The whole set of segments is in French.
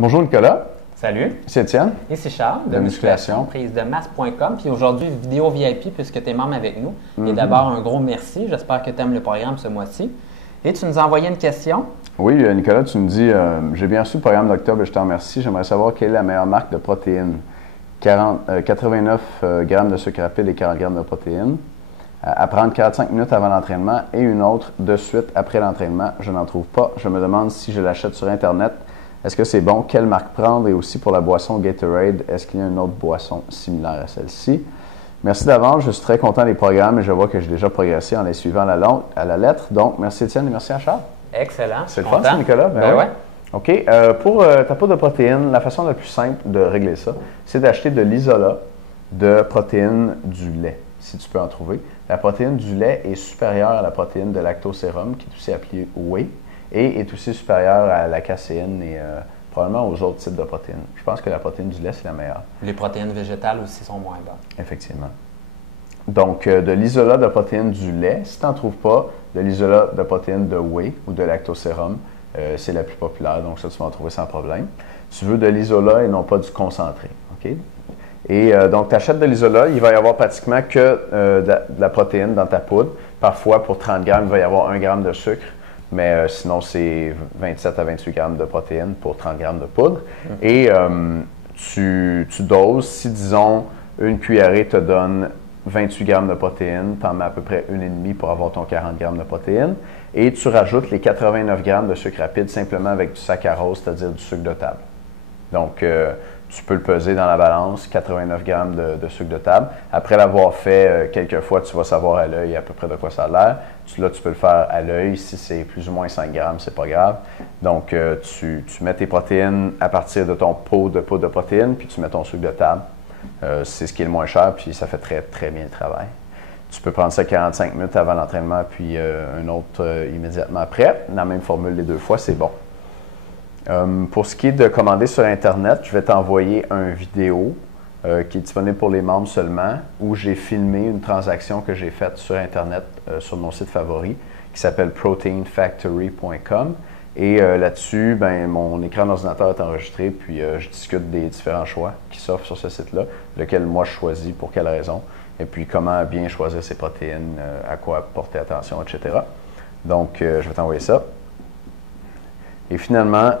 Bonjour Nicolas, Salut, c'est Étienne. et c'est Charles de musculation prise de masse.com. Puis aujourd'hui, vidéo VIP puisque tu es membre avec nous. Et d'abord, un gros merci. J'espère que tu aimes le programme ce mois-ci. Et tu nous as envoyé une question. Oui, Nicolas, tu me dis, j'ai bien reçu le programme d'octobre et je te remercie. J'aimerais savoir quelle est la meilleure marque de protéines. 89 grammes de sucre rapide et 40 grammes de protéines. À prendre 45 minutes avant l'entraînement et une autre de suite après l'entraînement. Je n'en trouve pas. Je me demande si je l'achète sur Internet. Est-ce que c'est bon? Quelle marque prendre? Et aussi pour la boisson Gatorade, est-ce qu'il y a une autre boisson similaire à celle-ci? Merci d'avance. Je suis très content des programmes et je vois que j'ai déjà progressé en les suivant à la lettre. Donc, merci Étienne et merci à Charles. Excellent. C'est le fun, ça, Nicolas? Ben ouais. OK. Pour ta poudre de protéines, la façon la plus simple de régler ça, c'est d'acheter de l'isolat de protéines du lait, si tu peux en trouver. La protéine du lait est supérieure à la protéine de lactosérum, qui est aussi appelée whey, et est aussi supérieure à la caséine et probablement aux autres types de protéines. Je pense que la protéine du lait, c'est la meilleure. Les protéines végétales aussi sont moins bonnes. Effectivement. Donc, de l'isolat de protéines du lait, si tu n'en trouves pas, de l'isolat de protéines de whey ou de lactosérum, c'est la plus populaire, donc ça, tu vas en trouver sans problème. Tu veux de l'isolat et non pas du concentré. OK? Et donc, tu achètes de l'isolat, il va y avoir pratiquement que de la protéine dans ta poudre. Parfois, pour 30 grammes, il va y avoir 1 gramme de sucre, mais sinon, c'est 27 à 28 grammes de protéines pour 30 grammes de poudre. Et tu doses, si disons, une cuillerée te donne 28 grammes de protéines, tu en mets à peu près 1,5 pour avoir ton 40 grammes de protéines. Et tu rajoutes les 89 grammes de sucre rapide simplement avec du saccharose, c'est-à-dire du sucre de table. Donc, tu peux le peser dans la balance, 89 grammes de sucre de table. Après l'avoir fait quelques fois, tu vas savoir à l'œil à peu près de quoi ça a l'air. Là, tu peux le faire à l'œil. Si c'est plus ou moins 5 grammes, c'est pas grave. Donc, tu mets tes protéines à partir de ton pot de poudre de protéines, puis tu mets ton sucre de table. C'est ce qui est le moins cher, puis ça fait très, très bien le travail. Tu peux prendre ça 45 minutes avant l'entraînement, puis un autre immédiatement après. Dans la même formule les 2 fois, c'est bon. Pour ce qui est de commander sur Internet, je vais t'envoyer une vidéo qui est disponible pour les membres seulement, où j'ai filmé une transaction que j'ai faite sur Internet, sur mon site favori, qui s'appelle proteinfactory.com. Et là-dessus, mon écran d'ordinateur est enregistré, puis je discute des différents choix qui s'offrent sur ce site-là, lequel moi je choisis, pour quelle raison, et puis comment bien choisir ses protéines, à quoi porter attention, etc. Donc, je vais t'envoyer ça. Et finalement,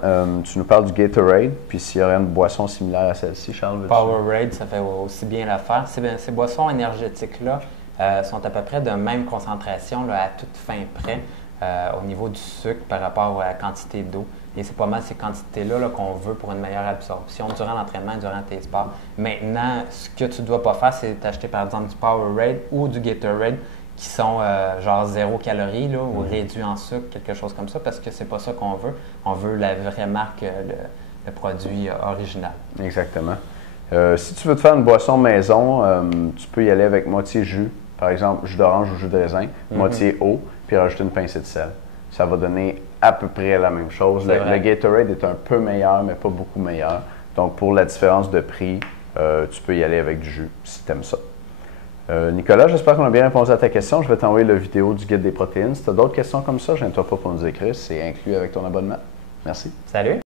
tu nous parles du Gatorade, puis s'il y aurait une boisson similaire à celle-ci, Charles? Powerade, ça fait aussi bien l'affaire. Ces boissons énergétiques-là sont à peu près de même concentration là, à toute fin près au niveau du sucre par rapport à la quantité d'eau. Et c'est pas mal ces quantités-là qu'on veut pour une meilleure absorption durant l'entraînement et durant tes sports. Maintenant, ce que tu ne dois pas faire, c'est d'acheter par exemple du Powerade ou du Gatorade qui sont genre 0 calories là, ou réduits en sucre, quelque chose comme ça, parce que c'est pas ça qu'on veut. On veut la vraie marque, le produit original. Exactement. Si tu veux te faire une boisson maison, tu peux y aller avec moitié jus, par exemple jus d'orange ou jus de raisin, moitié eau, puis rajouter une pincée de sel. Ça va donner à peu près la même chose. Le Gatorade est un peu meilleur, mais pas beaucoup meilleur. Donc, pour la différence de prix, tu peux y aller avec du jus, si tu aimes ça. Nicolas, j'espère qu'on a bien répondu à ta question. Je vais t'envoyer la vidéo du guide des protéines. Si tu as d'autres questions comme ça, je ne viens pas pour nous écrire. C'est inclus avec ton abonnement. Merci. Salut!